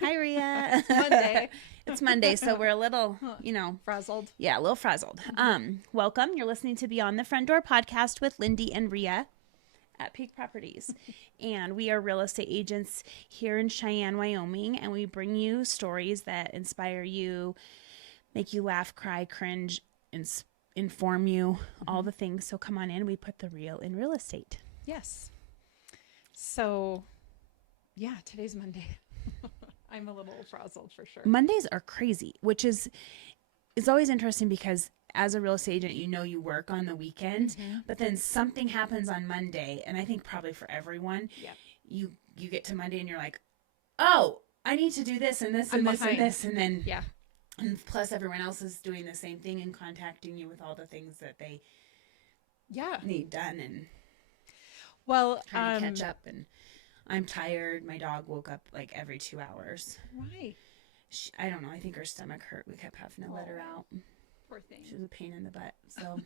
Hi, Rhea. It's Monday. It's Monday, so we're a little, Frazzled. yeah, a little frazzled. Welcome. You're listening to Beyond the Front Door podcast with Lindy and Rhea at Peak Properties. And we are real estate agents here in Cheyenne, Wyoming, and we bring you stories that inspire you, make you laugh, cry, cringe, inform you, all the things. So come on in. We put the real in real estate. Yes. So, yeah, today's Monday. I'm a little frazzled for sure. Mondays are crazy, which is it's always interesting because as a real estate agent, you work on the weekend, but then something happens on Monday, and I think probably for everyone, you get to Monday and you're like, oh, I need to do this and this and this and this, and then and plus everyone else is doing the same thing and contacting you with all the things that they need done and trying to catch up. And I'm tired. My dog woke up like every 2 hours. Why? I don't know. I think her stomach hurt. We kept having to let her out. Poor thing. She was a pain in the butt. So,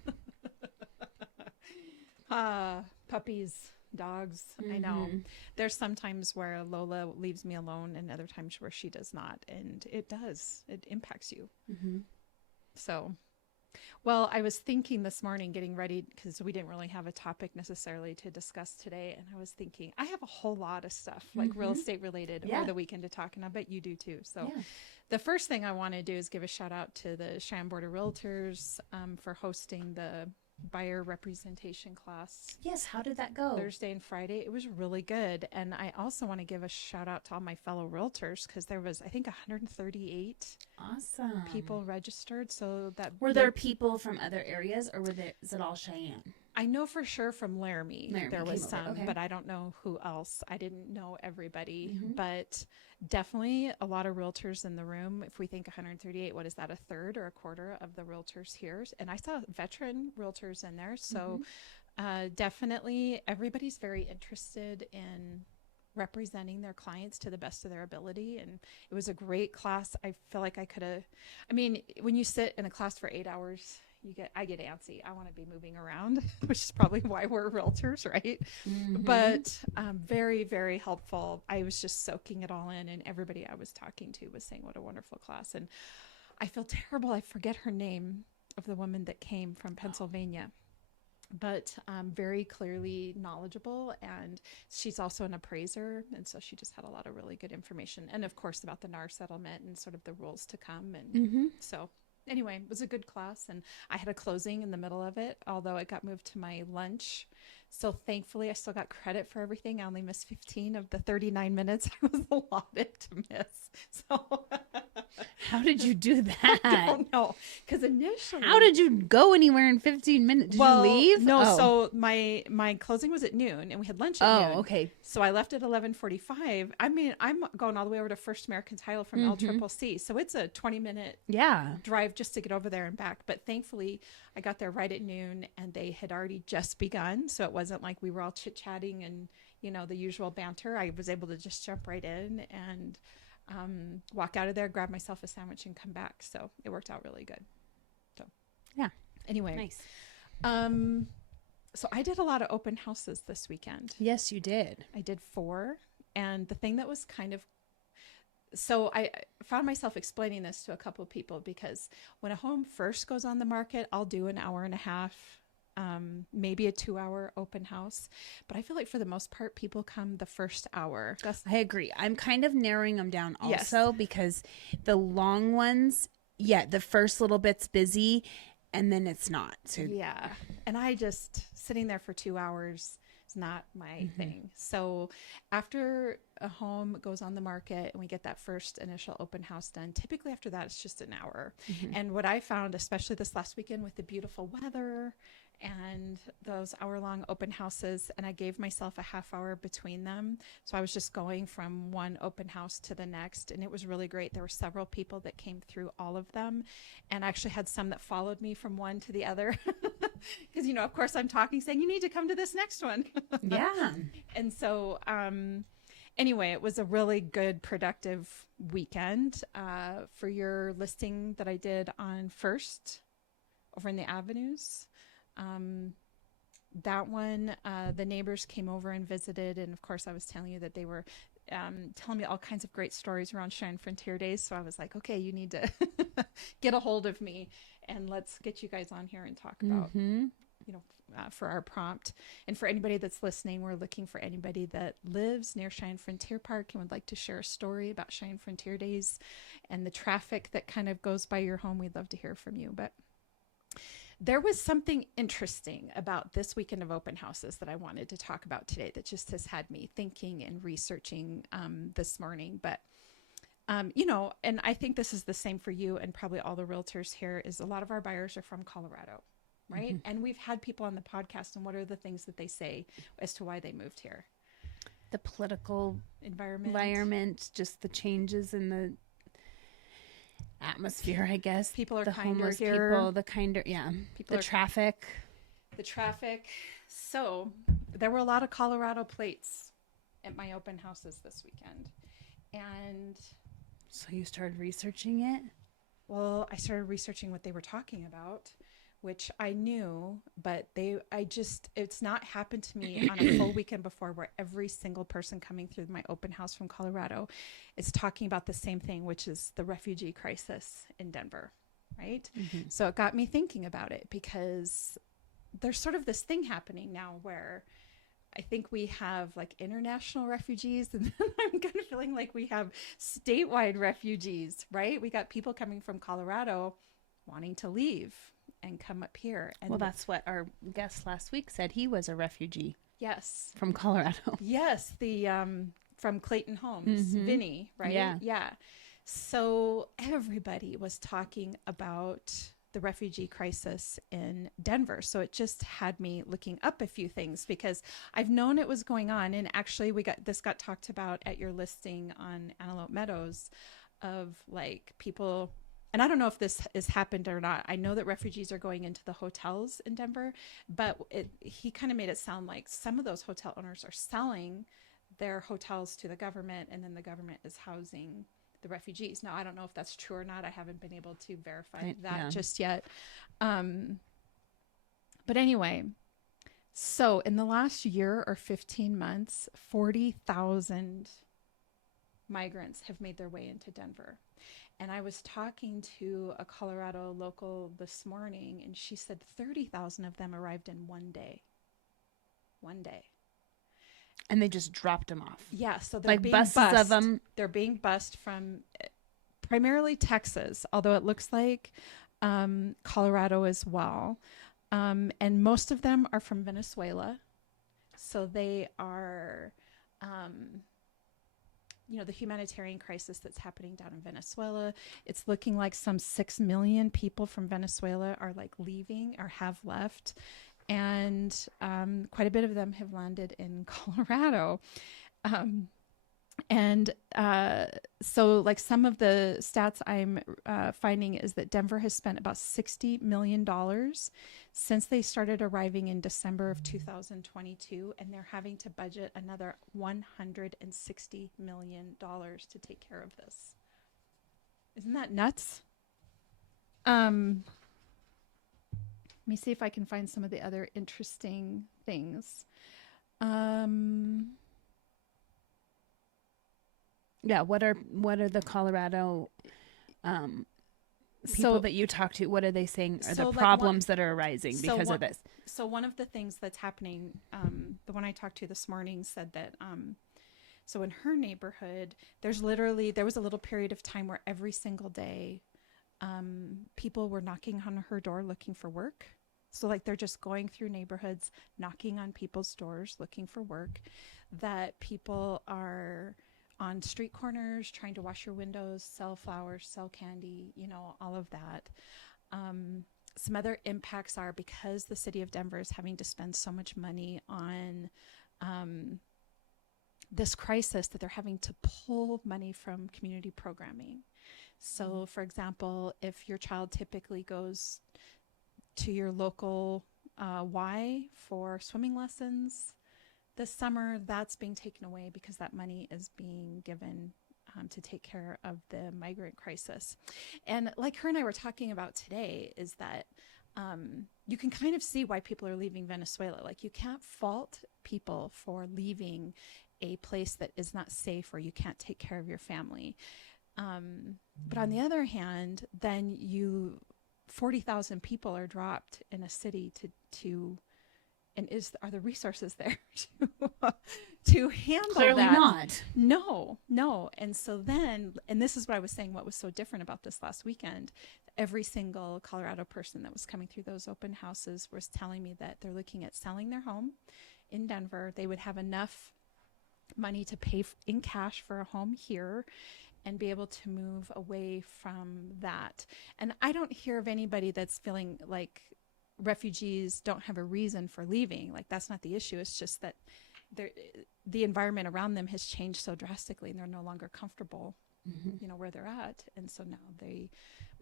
puppies, dogs. I know. There's some times where Lola leaves me alone, and other times where she does not, and it does. It impacts you. So, well, I was thinking this morning, getting ready, because we didn't really have a topic necessarily to discuss today, and I was thinking I have a whole lot of stuff like real estate related over the weekend to talk, and I bet you do too. So. The first thing I want to do is give a shout out to the Cheyenne Board of Realtors for hosting the buyer representation class. yes, how did that go? Thursday and Friday. It was really good. And I also want to give a shout out to all my fellow realtors because there was, I think, 138 awesome people registered. So that were there people from other areas, or is it all Cheyenne? I know for sure from Laramie there was some, okay. but I don't know who else. I didn't know everybody, but definitely a lot of realtors in the room. If we think 138, what is that, a third or a quarter of the realtors here? And I saw veteran realtors in there. So definitely everybody's very interested in representing their clients to the best of their ability. And it was a great class. I feel like when you sit in a class for 8 hours, I get antsy. I want to be moving around, which is probably why we're realtors, right? But very, very helpful. I was just soaking it all in, and everybody I was talking to was saying what a wonderful class. And I feel terrible. I forget her name of the woman that came from Pennsylvania, but very clearly knowledgeable. And she's also an appraiser. And so she just had a lot of really good information. And of course, about the NAR settlement and sort of the rules to come. And so anyway, it was a good class, and I had a closing in the middle of it, although it got moved to my lunch. So thankfully, I still got credit for everything. I only missed 15 of the 39 minutes I was allotted to miss. So how did you do that? I don't know, because initially, how did you go anywhere in 15 minutes? Did you leave? No, so my closing was at noon, and we had lunch at noon. Oh, okay. So I left at 11:45. I mean, I'm going all the way over to First American Title from LCCC, so it's a 20-minute drive just to get over there and back. But thankfully, I got there right at noon, and they had already just begun, so it wasn't like we were all chit-chatting and the usual banter. I was able to just jump right in and walk out of there, grab myself a sandwich, and come back. So it worked out really good. So anyway, nice. So I did a lot of open houses this weekend. Yes, you did. I did 4. And the thing that was so I found myself explaining this to a couple of people, because when a home first goes on the market, I'll do an hour and a half, maybe a 2-hour open house. But I feel like for the most part, people come the first hour. I agree. I'm kind of narrowing them down also because the long ones, the first little bit's busy and then it's not. So and I just sitting there for 2 hours is not my thing. So after a home goes on the market and we get that first initial open house done, typically after that, it's just an hour. And what I found, especially this last weekend with the beautiful weather and those hour-long open houses, and I gave myself a half hour between them. So I was just going from one open house to the next, and it was really great. There were several people that came through all of them, and I actually had some that followed me from one to the other. Because, of course, I'm talking, saying, you need to come to this next one. And so anyway, it was a really good, productive weekend. For your listing that I did on First over in the Avenues, that one, the neighbors came over and visited. And of course, I was telling you that telling me all kinds of great stories around Cheyenne Frontier Days. So I was like, okay, you need to get a hold of me and let's get you guys on here and talk about, for our prompt. And for anybody that's listening, we're looking for anybody that lives near Cheyenne Frontier Park and would like to share a story about Cheyenne Frontier Days and the traffic that kind of goes by your home. We'd love to hear from you. But there was something interesting about this weekend of open houses that I wanted to talk about today that just has had me thinking and researching this morning. But, and I think this is the same for you and probably all the realtors here, is a lot of our buyers are from Colorado, right? Mm-hmm. And we've had people on the podcast, and what are the things that they say as to why they moved here? The political environment, just the changes in the atmosphere, I guess. People are the kinder homeless here. People, the kinder, yeah. The traffic. The traffic. So there were a lot of Colorado plates at my open houses this weekend. And so you started researching it? Well, I started researching what they were talking about, which I knew, but it's not happened to me on a full weekend before where every single person coming through my open house from Colorado is talking about the same thing, which is the refugee crisis in Denver, right? Mm-hmm. So it got me thinking about it, because there's sort of this thing happening now where I think we have like international refugees, and then I'm kind of feeling like we have statewide refugees, right? We got people coming from Colorado wanting to leave and come up here. And well, that's what our guest last week said. He was a refugee. Yes. From Colorado. Yes. The from Clayton Homes, mm-hmm. Vinny, right? Yeah. So everybody was talking about the refugee crisis in Denver. So it just had me looking up a few things, because I've known it was going on. And actually this got talked about at your listing on Antelope Meadows, of like people. And I don't know if this has happened or not. I know that refugees are going into the hotels in Denver, but he kind of made it sound like some of those hotel owners are selling their hotels to the government, and then the government is housing the refugees. Now, I don't know if that's true or not. I haven't been able to verify that just yet. But anyway, so in the last year or 15 months, 40,000 migrants have made their way into Denver. And I was talking to a Colorado local this morning, and she said 30,000 of them arrived in one day. One day. And they just dropped them off. Yeah, so they're like being buses bussed. Of them. They're being bussed from primarily Texas, although it looks like Colorado as well. And most of them are from Venezuela. So they are... the humanitarian crisis that's happening down in Venezuela. It's looking like some 6 million people from Venezuela are like leaving or have left. And quite a bit of them have landed in Colorado. So like some of the stats I'm finding is that Denver has spent about $60 million since they started arriving in December of 2022, and they're having to budget another $160 million to take care of this. Isn't that nuts? Let me see if I can find some of the other interesting things. Yeah, what are the Colorado people that you talk to? What are they saying are the problems that are arising because of this? So one of the things that's happening, the one I talked to this morning said that so in her neighborhood, there was a little period of time where every single day people were knocking on her door looking for work. So like they're just going through neighborhoods, knocking on people's doors looking for work, that people are on street corners trying to wash your windows, sell flowers, sell candy, all of that. Some other impacts are because the city of Denver is having to spend so much money on this crisis, that they're having to pull money from community programming. So, for example, if your child typically goes to your local Y for swimming lessons this summer, that's being taken away because that money is being given to take care of the migrant crisis. And like her and I were talking about today, is that you can kind of see why people are leaving Venezuela. Like you can't fault people for leaving a place that is not safe or you can't take care of your family. But on the other hand, then 40,000 people are dropped in a city and are the resources there to handle Clearly that? not. No. And so then, and this is what I was saying, what was so different about this last weekend, every single Colorado person that was coming through those open houses was telling me that they're looking at selling their home in Denver. They would have enough money to pay in cash for a home here and be able to move away from that. And I don't hear of anybody that's feeling like refugees don't have a reason for leaving. Like, that's not the issue. It's just that the environment around them has changed so drastically and they're no longer comfortable, where they're at. And so now we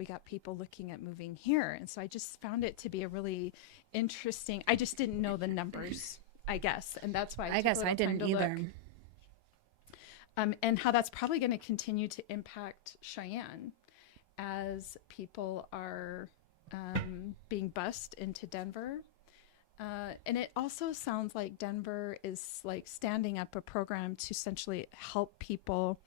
got people looking at moving here. And so I just found it to be a really interesting, I just didn't know the numbers, I guess. And that's why I guess I didn't either. And how that's probably going to continue to impact Cheyenne as people are being bused into Denver. And it also sounds like Denver is like standing up a program to essentially help people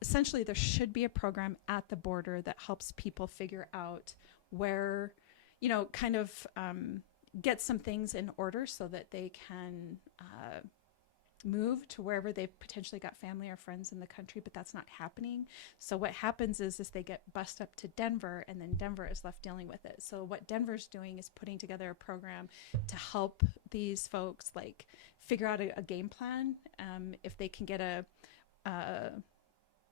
essentially there should be a program at the border that helps people figure out where, kind of get some things in order so that they can move to wherever they've potentially got family or friends in the country, but that's not happening. So what happens is they get bussed up to Denver, and then Denver is left dealing with it. So what Denver's doing is putting together a program to help these folks like figure out a game plan, if they can get a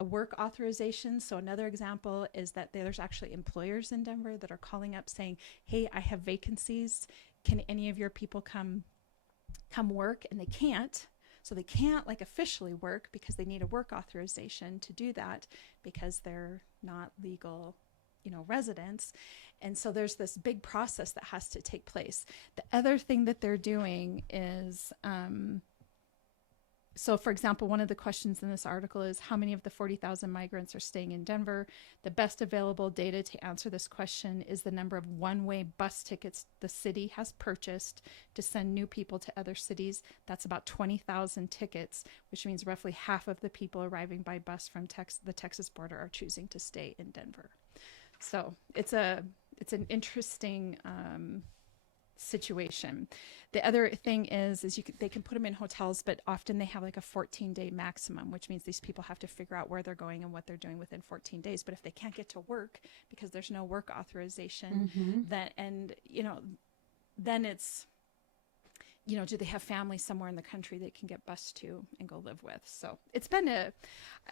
work authorization. So another example is that there's actually employers in Denver that are calling up saying, hey, I have vacancies. Can any of your people come work? And they can't. So they can't like officially work because they need a work authorization to do that because they're not legal, residents. And so there's this big process that has to take place. The other thing that they're doing is, so for example, one of the questions in this article is how many of the 40,000 migrants are staying in Denver? The best available data to answer this question is the number of one-way bus tickets the city has purchased to send new people to other cities. That's about 20,000 tickets, which means roughly half of the people arriving by bus from the Texas border are choosing to stay in Denver. So it's an interesting situation. The other thing is they can put them in hotels, but often they have like a 14-day maximum, which means these people have to figure out where they're going and what they're doing within 14 days. But if they can't get to work because there's no work authorization, then it's, do they have family somewhere in the country they can get bused to and go live with? So it's been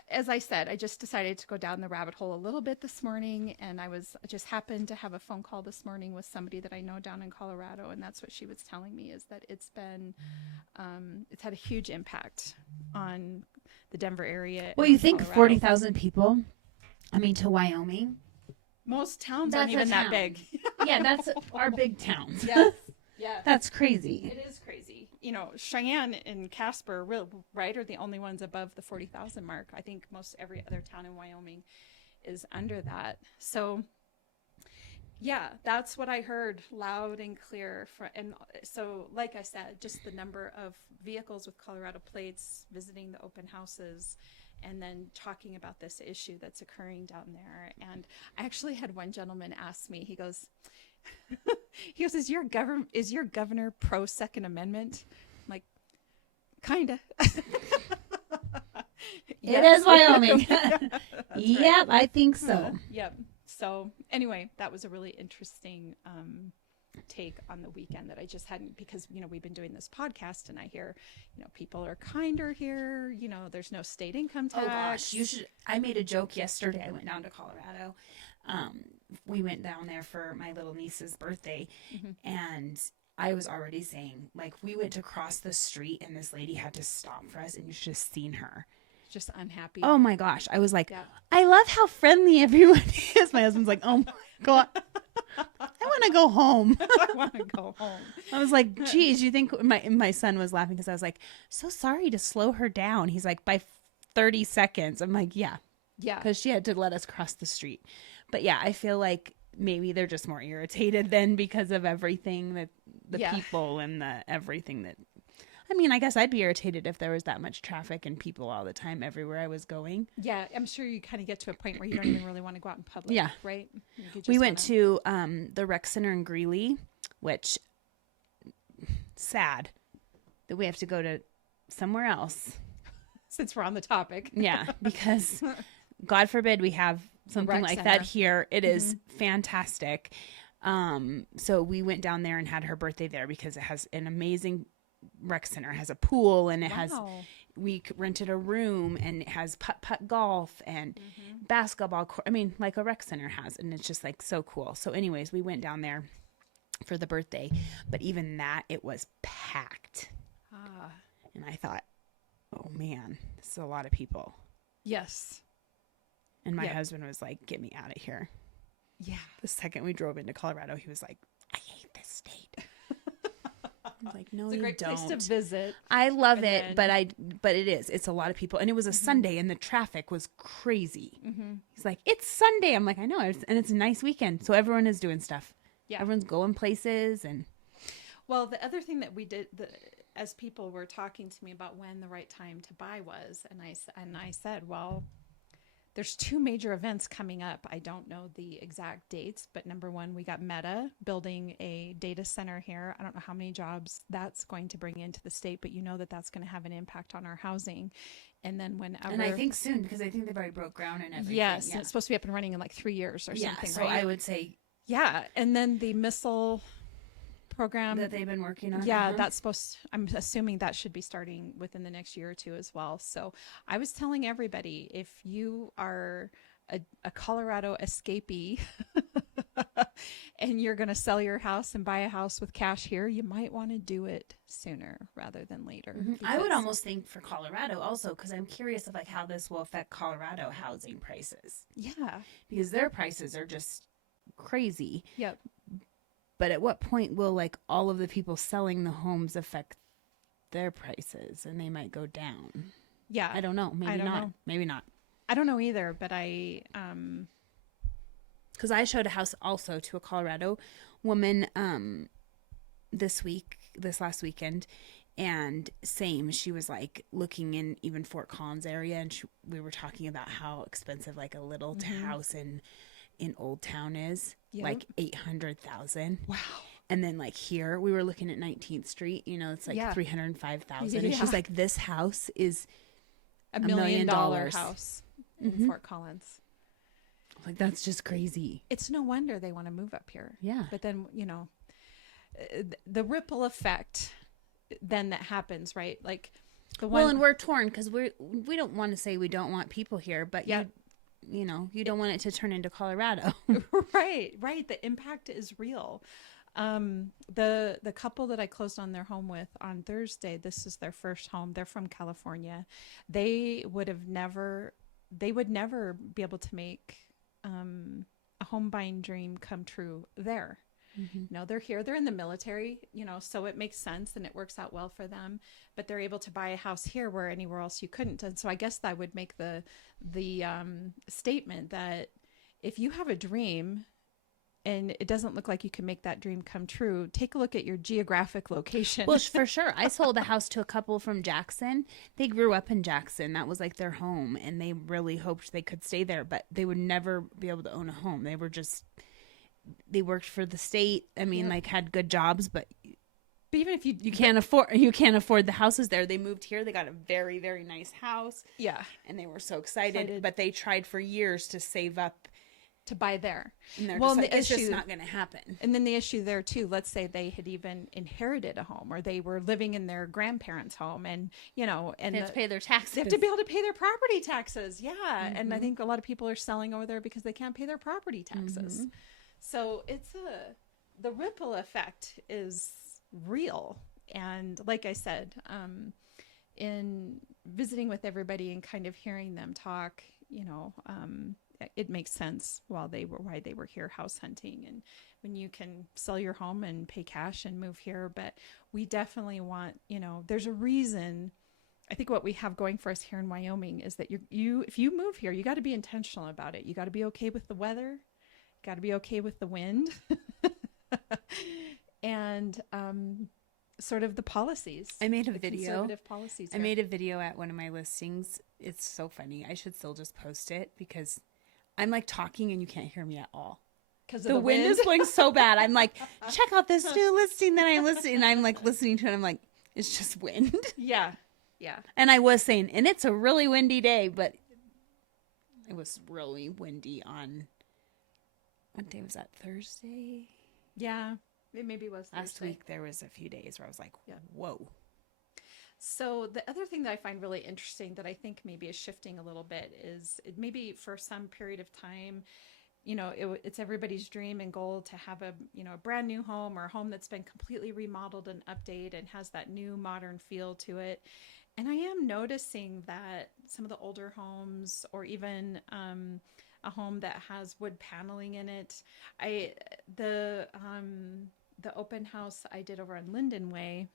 as I said, I just decided to go down the rabbit hole a little bit this morning. And I just happened to have a phone call this morning with somebody that I know down in Colorado. And that's what she was telling me, is that it's had a huge impact on the Denver area. Well, you think 40,000 people, to Wyoming. Most towns aren't even that big. Yeah, that's our big towns. Yes. Yeah. That's crazy. It is crazy. Cheyenne and Casper, right, are the only ones above the 40,000 mark. I think most every other town in Wyoming is under that. So, yeah, that's what I heard loud and clear. And so, like I said, just the number of vehicles with Colorado plates visiting the open houses and then talking about this issue that's occurring down there. And I actually had one gentleman ask me, he goes, is your governor pro Second Amendment? I'm like, kinda. It is Wyoming. Yep, right. I think so. Yep. So anyway, that was a really interesting take on the weekend that I just hadn't, because we've been doing this podcast and I hear people are kinder here. There's no state income tax. Oh gosh, you should. I made a joke yesterday. I went down to Colorado. We went down there for my little niece's birthday, and I was already saying, like, we went to cross the street and this lady had to stop for us, and you should have seen her. Just unhappy. Oh my gosh. I was like, yeah. I love how friendly everyone is. My husband's like, oh my God. I want to go home. I was like, geez, you think my son was laughing because I was like, so sorry to slow her down. He's like, by 30 seconds. I'm like, yeah. Yeah. Because she had to let us cross the street. But yeah, I feel like maybe they're just more irritated then because of everything that the people and the everything that I mean, I guess I'd be irritated if there was that much traffic and people all the time everywhere I was going. Yeah, I'm sure you kind of get to a point where you don't even really want to go out in public. Yeah. Right? We went to the rec center in Greeley, which sad that we have to go to somewhere else. Since we're on the topic. Yeah, because God forbid we have something like that here. It is fantastic. So we went down there and had her birthday there because it has an amazing rec center. It has a pool and it has, we rented a room and it has putt golf and basketball court. I mean, like a rec center has, and it's just like so cool. So anyways, we went down there for the birthday, but even that, it was packed. And I thought, oh man, this is a lot of people. Yes. And my husband was like, get me out of here. Yeah. The second we drove into Colorado, he was like, I hate this state. I'm like, no, it's a great place to visit. I love it, but it is. It's a lot of people. And it was a Sunday and the traffic was crazy. He's like, it's Sunday. I'm like, I know. And it's a nice weekend. So everyone is doing stuff. Yeah. Everyone's going places. And well, the other thing that we did, as people were talking to me about when the right time to buy was, and I said, well, there's two major events coming up. I don't know the exact dates, but number one, we got Meta building a data center here. I don't know how many jobs that's going to bring into the state, but you know that that's going to have an impact on our housing. And then whenever, and I think soon, because I think they've already broke ground and everything. Yes, and it's supposed to be up and running in like 3 years or something. So right? I would say, yeah. And then the missile program that they've been working on. Yeah, that's I'm assuming that should be starting within the next year or two as well. So I was telling everybody, if you are a Colorado escapee and you're going to sell your house and buy a house with cash here, you might want to do it sooner rather than later. I would almost think for Colorado also, because I'm curious of like how this will affect Colorado housing prices. Yeah. Because their prices are just crazy. Yep. But at what point will like all of the people selling the homes affect their prices and they might go down? Yeah. I don't know. Maybe not. Maybe not. I don't know either, but because I showed a house also to a Colorado woman this last weekend, and same, she was like looking in even Fort Collins area, and we were talking about how expensive like a little house in Old Town is. Yep. Like 800,000. Wow. And then like here we were looking at 19th Street, you know, it's like 305,000. And she's like, this house is $1 million house in Fort Collins. Like, that's just crazy. It's no wonder they want to move up here. Yeah. But then, you know, the ripple effect then that happens, right? Like and we're torn because we don't want to say we don't want people here, but you know, you don't want it to turn into Colorado. Right. The impact is real. The couple that I closed on their home with on Thursday, this is their first home. They're from California. They would never be able to make a home buying dream come true there. No, they're here. They're in the military, you know, so it makes sense and it works out well for them. But they're able to buy a house here where anywhere else you couldn't. And so I guess that would make the statement that if you have a dream and it doesn't look like you can make that dream come true, take a look at your geographic location. Well, for sure. I sold a house to a couple from Jackson. They grew up in Jackson. That was like their home, and they really hoped they could stay there, but they would never be able to own a home. They worked for the state. I mean, like had good jobs, but even if you can't afford the houses there. They moved here. They got a very, very nice house. Yeah. And they were so excited. But they tried for years to save up to buy there. And they're just like, it's just not going to happen. And then the issue there too, let's say they had even inherited a home or they were living in their grandparents' home and, you know, and they have to pay their taxes. They have to be able to pay their property taxes. Yeah. And I think a lot of people are selling over there because they can't pay their property taxes. So the ripple effect is real. And like I said, in visiting with everybody and kind of hearing them talk, you know, it makes sense why they were here house hunting, and when you can sell your home and pay cash and move here. But we definitely want, you know, there's a reason. I think what we have going for us here in Wyoming is that if you move here, you got to be intentional about it. You got to be okay with the weather. Got to be okay with the wind. And sort of the policies. I made a the video. Conservative policies. I made a video at one of my listings. It's so funny. I should still just post it because I'm like talking and you can't hear me at all. Because the wind is blowing so bad. I'm like, check out this new listing that I'm listening. And I'm like listening to it. I'm like, it's just wind. Yeah. Yeah. And I was saying, and it's a really windy day, but it was really windy on, what day was that? Thursday? Yeah. It maybe was Last Thursday. week. There was a few days where I was like, whoa. So the other thing that I find really interesting that I think maybe is shifting a little bit is maybe for some period of time, you know, it's everybody's dream and goal to have a, you know, a brand new home or a home that's been completely remodeled and updated and has that new modern feel to it. And I am noticing that some of the older homes or even a home that has wood paneling in it, the open house I did over on Linden Way,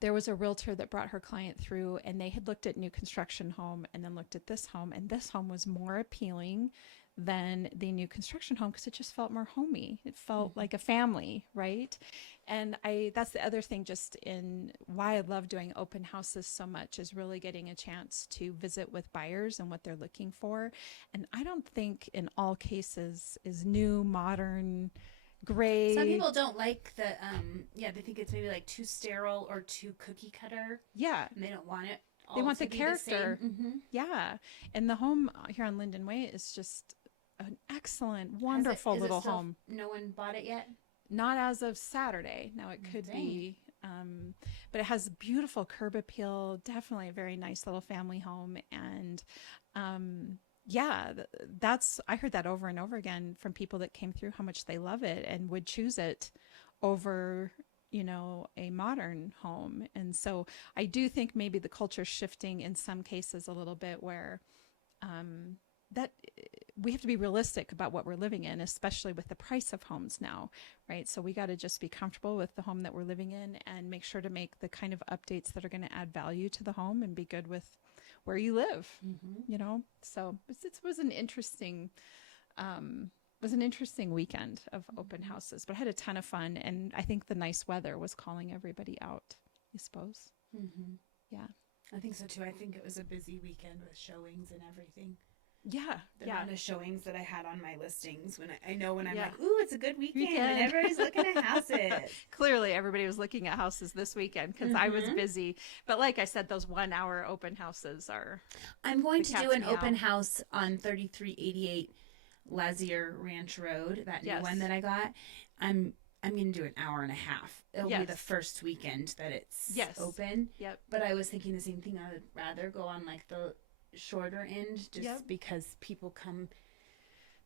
there was a realtor that brought her client through and they had looked at new construction home and then looked at this home, and this home was more appealing than the new construction home because it just felt more homey. It felt like a family, right? And that's the other thing just in why I love doing open houses so much is really getting a chance to visit with buyers and what they're looking for. And I don't think in all cases is new, modern, gray. Some people don't like the, they think it's maybe like too sterile or too cookie cutter. Yeah. And they don't want it all They want to the be character. The same. Yeah. And the home here on Linden Way is just an excellent, wonderful little home. No one bought it yet? Not as of Saturday. Now it could be, but it has beautiful curb appeal, definitely a very nice little family home. And, I heard that over and over again from people that came through how much they love it and would choose it over, you know, a modern home. And so I do think maybe the culture's shifting in some cases a little bit where, that we have to be realistic about what we're living in, especially with the price of homes now, right? So we got to just be comfortable with the home that we're living in and make sure to make the kind of updates that are going to add value to the home and be good with where you live, you know? So it was an interesting, weekend of open houses, but I had a ton of fun. And I think the nice weather was calling everybody out, I suppose. Yeah. I think so too. I think it was a busy weekend with showings and everything. Yeah. The amount of showings that I had on my listings when I'm like, Yeah. ooh, it's a good weekend. And everybody's looking at houses. Clearly everybody was looking at houses this weekend because I was busy. But like I said, those 1 hour open houses are. I'm going to do an open house on 3388 Lazier Ranch Road, that new one that I got. I'm going to do an hour and a half. It'll be the first weekend that it's open. Yep. But I was thinking the same thing. I would rather go on like the shorter end just because people come.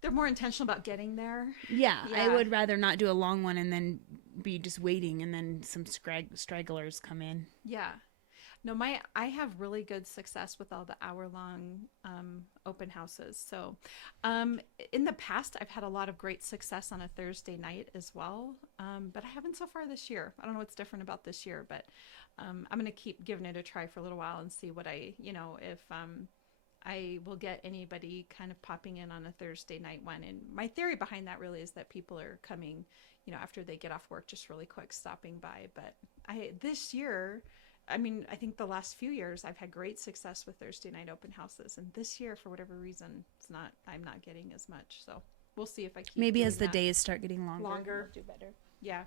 They're more intentional about getting there. Yeah, I would rather not do a long one and then be just waiting and then some stragglers come in. Yeah. No, I have really good success with all the hour-long open houses. So in the past, I've had a lot of great success on a Thursday night as well, but I haven't so far this year. I don't know what's different about this year, but I'm going to keep giving it a try for a little while and see what if I will get anybody kind of popping in on a Thursday night one. And my theory behind that really is that people are coming, after they get off work, just really quick stopping by. But this year, I think the last few years I've had great success with Thursday night open houses, and this year for whatever reason I'm not getting as much. So we'll see if I keep maybe doing as the that. days start getting longer we'll do better. Yeah.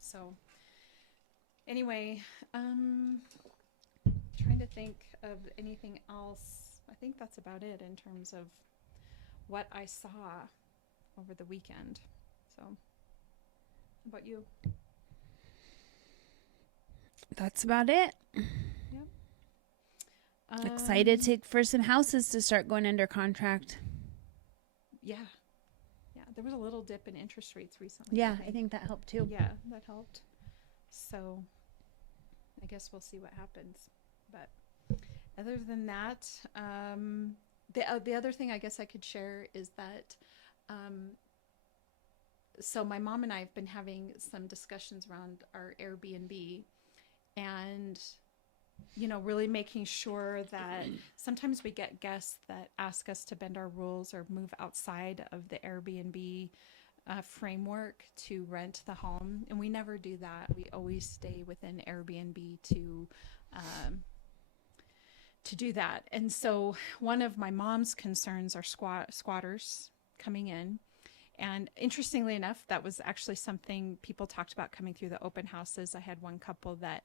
So anyway, trying to think of anything else. I think that's about it in terms of what I saw over the weekend. So how about you? That's about it. Yep. Excited for some houses to start going under contract. Yeah. There was a little dip in interest rates recently. Yeah, I think that helped too. Yeah, that helped. So I guess we'll see what happens. But other than that, the other thing I guess I could share is that so my mom and I have been having some discussions around our Airbnb and, really making sure that sometimes we get guests that ask us to bend our rules or move outside of the Airbnb framework to rent the home, and we never do that. We always stay within Airbnb to do that. And so one of my mom's concerns are squatters coming in. And interestingly enough, that was actually something people talked about coming through the open houses. I had one couple that,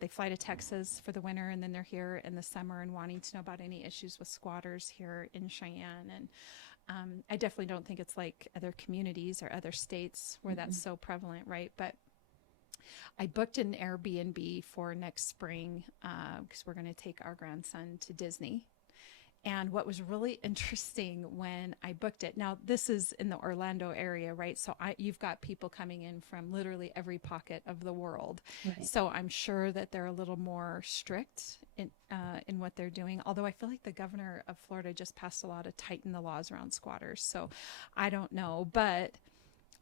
they fly to Texas for the winter and then they're here in the summer and wanting to know about any issues with squatters here in Cheyenne. And I definitely don't think it's like other communities or other states where that's so prevalent, right? But I booked an Airbnb for next spring because we're going to take our grandson to Disney. And what was really interesting when I booked it, now this is in the Orlando area, right? So you've got people coming in from literally every pocket of the world. Right. So I'm sure that they're a little more strict in what they're doing. Although I feel like the governor of Florida just passed a law to tighten the laws around squatters. So I don't know, but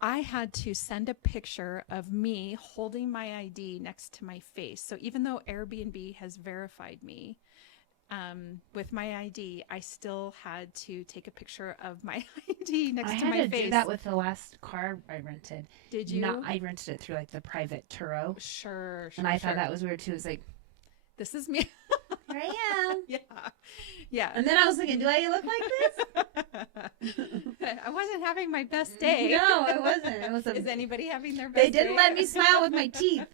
I had to send a picture of me holding my ID next to my face. So even though Airbnb has verified me, with my ID, I still had to take a picture of my ID next to my face. I had to do that with the last car I rented. Did you? I rented it through like the private Turo. Sure. And I thought that was weird too. It was like, this is me. Here I am. Yeah. And then I was thinking, do I look like this? I wasn't having my best day. No, it wasn't. Is anybody having their best day? They didn't let me smile with my teeth.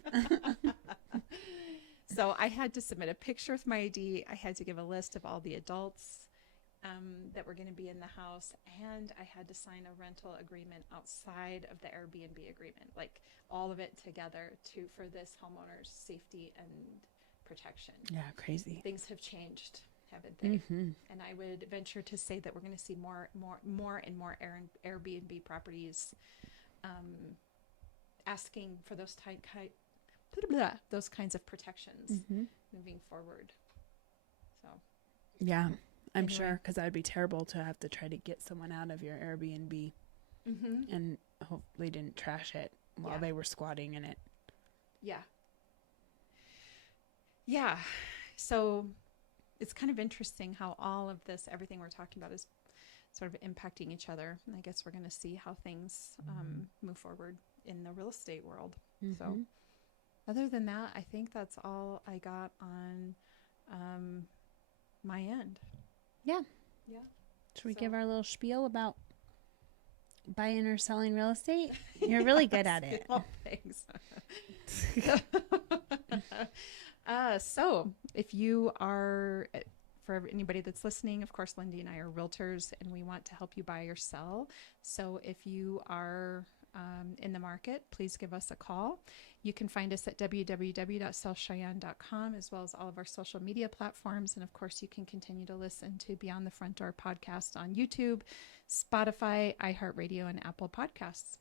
So I had to submit a picture with my ID. I had to give a list of all the adults that were going to be in the house. And I had to sign a rental agreement outside of the Airbnb agreement, like all of it together for this homeowner's safety and protection. Yeah, crazy. Things have changed, haven't they? Mm-hmm. And I would venture to say that we're going to see more and more Airbnb properties asking for those kinds of protections moving forward. So yeah, I'm sure, because that would be terrible to have to try to get someone out of your Airbnb and hopefully didn't trash it while they were squatting in it. Yeah. So it's kind of interesting how all of this, everything we're talking about, is sort of impacting each other. And I guess we're going to see how things move forward in the real estate world. So other than that, I think that's all I got on my end. Yeah. Should we give our little spiel about buying or selling real estate? You're really good at it. Thanks. So if you are, for anybody that's listening, of course, Lindy and I are realtors and we want to help you buy or sell. So if you are in the market, please give us a call. You can find us at www.sellcheyenne.com, as well as all of our social media platforms. And of course, you can continue to listen to Beyond the Front Door podcast on YouTube, Spotify, iHeartRadio, and Apple Podcasts.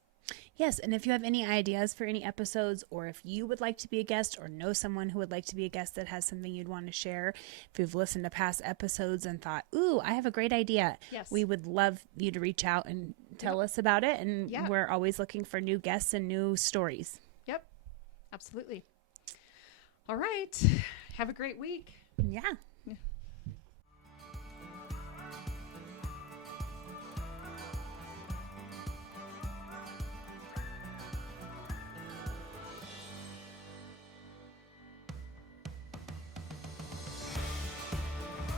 Yes, and if you have any ideas for any episodes, or if you would like to be a guest or know someone who would like to be a guest that has something you'd want to share, if you've listened to past episodes and thought, ooh, I have a great idea, we would love you to reach out and tell us about it. And we're always looking for new guests and new stories. Yep, absolutely. All right. Have a great week. Yeah.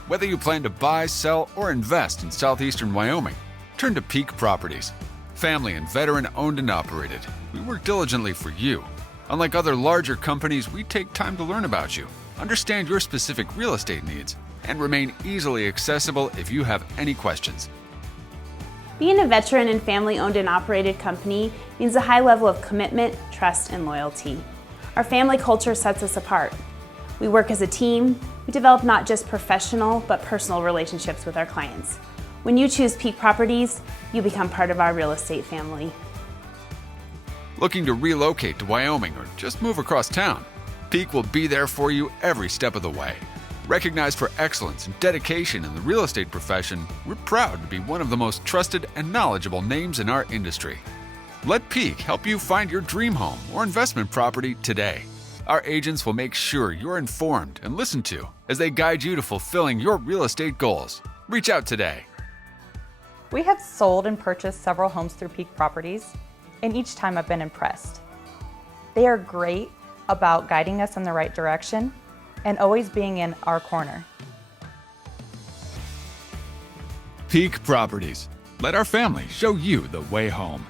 Whether you plan to buy, sell, or invest in southeastern Wyoming, turn to Peak Properties. Family and veteran owned and operated, we work diligently for you. Unlike other larger companies, we take time to learn about you, understand your specific real estate needs, and remain easily accessible if you have any questions. Being a veteran and family-owned and operated company means a high level of commitment, trust, and loyalty. Our family culture sets us apart. We work as a team. We develop not just professional, but personal relationships with our clients. When you choose Peak Properties, you become part of our real estate family. Looking to relocate to Wyoming or just move across town? Peak will be there for you every step of the way. Recognized for excellence and dedication in the real estate profession, we're proud to be one of the most trusted and knowledgeable names in our industry. Let Peak help you find your dream home or investment property today. Our agents will make sure you're informed and listened to as they guide you to fulfilling your real estate goals. Reach out today. We have sold and purchased several homes through Peak Properties, and each time I've been impressed. They are great about guiding us in the right direction and always being in our corner. Peak Properties. Let our family show you the way home.